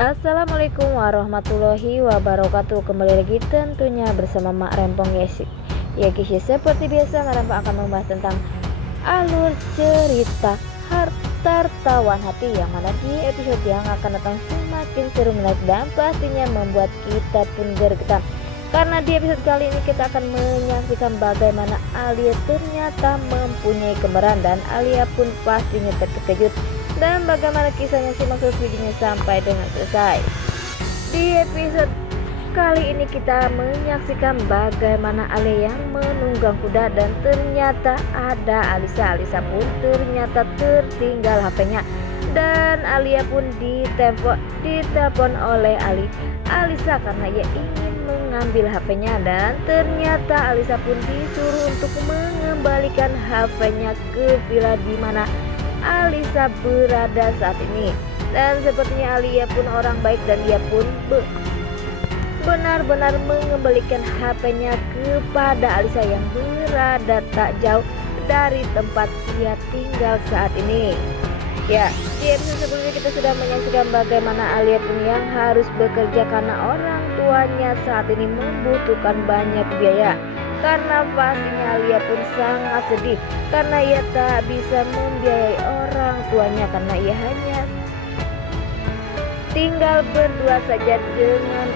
Assalamualaikum warahmatullahi wabarakatuh. Kembali lagi tentunya bersama Mak Rempong guys. Ya guys, ya, seperti biasa Mak Rempong akan membahas tentang alur cerita Hartartawan Hati, yang mana di episode yang akan datang semakin seru, menarik dan pastinya membuat kita pun gergetan. Karena di episode kali ini kita akan menyaksikan bagaimana Alia ternyata mempunyai kembaran, dan Alia pun pastinya terkejut. Dan bagaimana kisahnya, simak terus videonya sampai dengan selesai. Di episode kali ini kita menyaksikan bagaimana Alia yang menunggang kuda, dan ternyata ada Alisa. Alisa pun ternyata tertinggal HP-nya, dan Alia pun ditelepon oleh Alisa karena ia ingin mengambil HP-nya, dan ternyata Alisa pun disuruh untuk mengembalikan HP-nya ke villa di mana Alisa berada saat ini. Dan sepertinya Alia pun orang baik, dan dia pun benar-benar mengembalikan HP-nya kepada Alisa yang berada tak jauh dari tempat ia tinggal saat ini. Ya, di episode sebelumnya kita sudah menyaksikan bagaimana Alia pun yang harus bekerja karena orang tuanya saat ini membutuhkan banyak biaya. Karena pastinya Alia pun sangat sedih karena ia tak bisa membiayai orang tuanya, karena ia hanya tinggal berdua saja dengan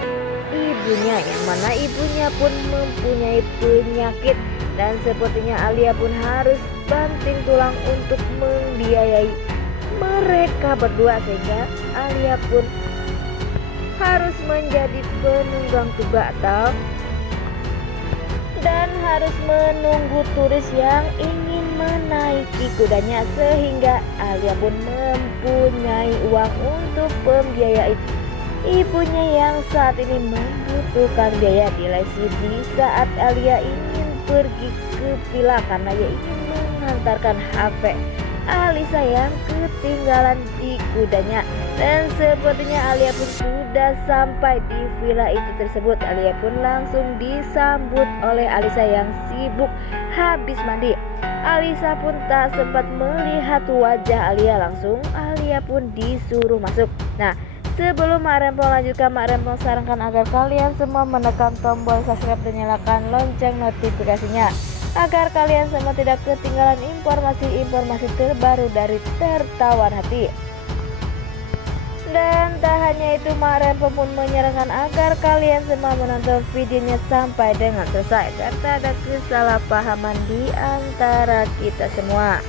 ibunya, yang mana ibunya pun mempunyai penyakit, dan sepertinya Alia pun harus banting tulang untuk membiayai mereka berdua, sehingga Alia pun harus menjadi penunggang kuda dan harus menunggu turis yang ingin menaiki kudanya, sehingga Alia pun mempunyai uang untuk membiayai ibunya yang saat ini membutuhkan biaya. Di saat Alia ingin pergi ke villa karena ia ingin mengantarkan HP Alisa yang ketinggalan di kudanya, dan sepertinya Alia pun sudah sampai di villa itu tersebut. Alia pun langsung disambut oleh Alisa yang sibuk habis mandi. Alisa pun tak sempat melihat wajah Alia, langsung Alia pun disuruh masuk. Nah, sebelum Mak Rempong lanjutkan, Mak Rempong sarankan agar kalian semua menekan tombol subscribe dan nyalakan lonceng notifikasinya, agar kalian semua tidak ketinggalan informasi-informasi terbaru dari Hartartawan Hati. Dan tak hanya itu, Mak Rempong pun menyarankan agar kalian semua menonton videonya sampai dengan selesai, serta ada kesalahpahaman di antara kita semua.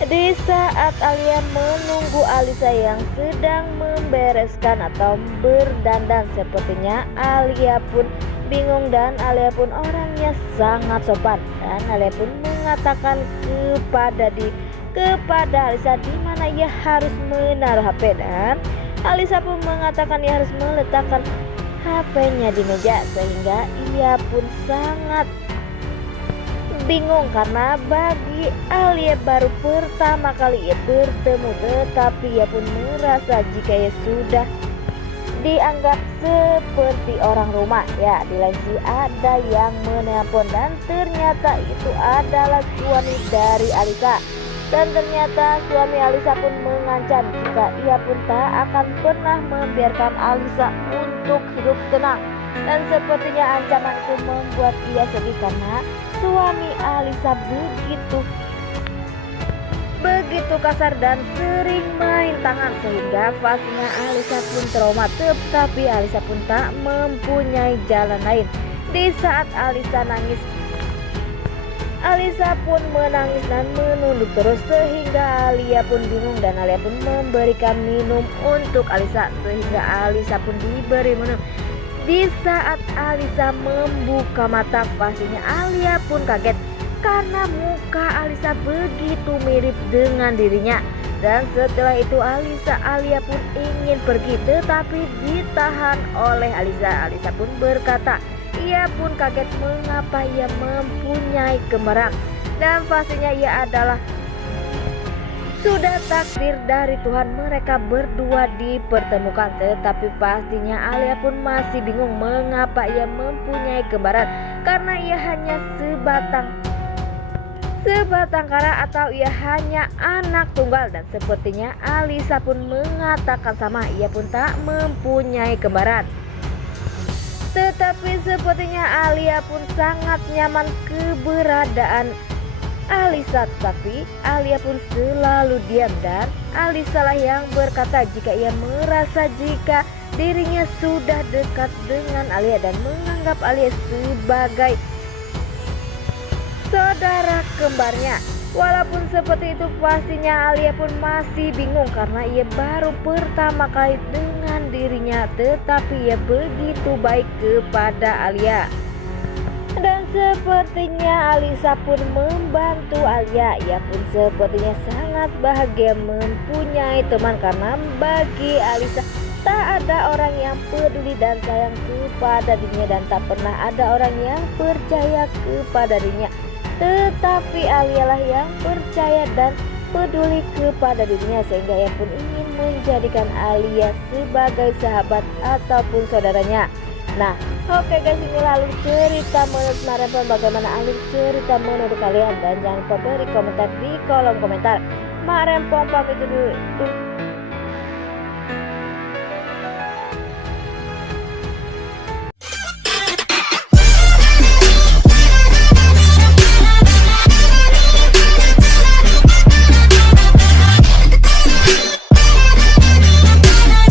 Di saat Alia menunggu Alisa yang sedang membereskan atau berdandan, sepertinya Alia pun bingung, dan Alia pun orangnya sangat sopan, dan Alia pun mengatakan kepada Alisa di mana ia harus menaruh HP, dan Alisa pun mengatakan ia harus meletakkan HP-nya di meja, sehingga ia pun sangat bingung karena bagi Alia baru pertama kali ia bertemu, tetapi ia pun merasa jika ia sudah dianggap seperti orang rumah. Ya, di lain sisi ada yang menelpon, dan ternyata itu adalah suami dari Alisa, dan ternyata suami Alisa pun mengancam jika ia pun tak akan pernah membiarkan Alisa untuk hidup tenang. Dan sepertinya ancaman itu membuat ia sedih karena suami Alisa begitu kasar dan sering main tangan, sehingga pastinya Alisa pun trauma. Tetapi Alisa pun tak mempunyai jalan lain. Di saat Alisa nangis, Alisa pun menangis dan menunduk terus, sehingga Alia pun bingung, dan Alia pun memberikan minum untuk Alisa, sehingga Alisa pun diberi minum. Di saat Alisa membuka mata, pastinya Alia pun kaget karena muka Alisa begitu mirip dengan dirinya. Dan setelah itu Alia pun ingin pergi, tetapi ditahan oleh Alisa. Alisa pun berkata ia pun kaget mengapa ia mempunyai kembaran, dan pastinya ia adalah sudah takdir dari Tuhan mereka berdua dipertemukan. Tetapi pastinya Alia pun masih bingung mengapa ia mempunyai kembaran, karena ia hanya sebatang kara atau ia hanya anak tunggal. Dan sepertinya Alisa pun mengatakan sama, ia pun tak mempunyai kembaran. Tetapi sepertinya Alia pun sangat nyaman keberadaan Alisa, tapi Alia pun selalu diam dan Alisa lah yang berkata jika ia merasa jika dirinya sudah dekat dengan Alia dan menganggap Alia sebagai saudara kembarnya. Walaupun seperti itu pastinya Alia pun masih bingung karena ia baru pertama kali dengan dirinya, tetapi ia begitu baik kepada Alia. Dan sepertinya Alisa pun membantu Alia. Ia pun sepertinya sangat bahagia mempunyai teman karena bagi Alisa tak ada orang yang peduli dan sayang kepada dirinya dan tak pernah ada orang yang percaya kepada dirinya. Tetapi Alia lah yang percaya dan peduli kepada dirinya, sehingga ia pun ingin menjadikan Alia sebagai sahabat ataupun saudaranya. Nah, oke guys, ini lalu cerita menurut Mak Rempong. Bagaimana alur cerita menurut kalian? Dan jangan lupa beri komentar di kolom komentar. Mak Rempong pamit dulu.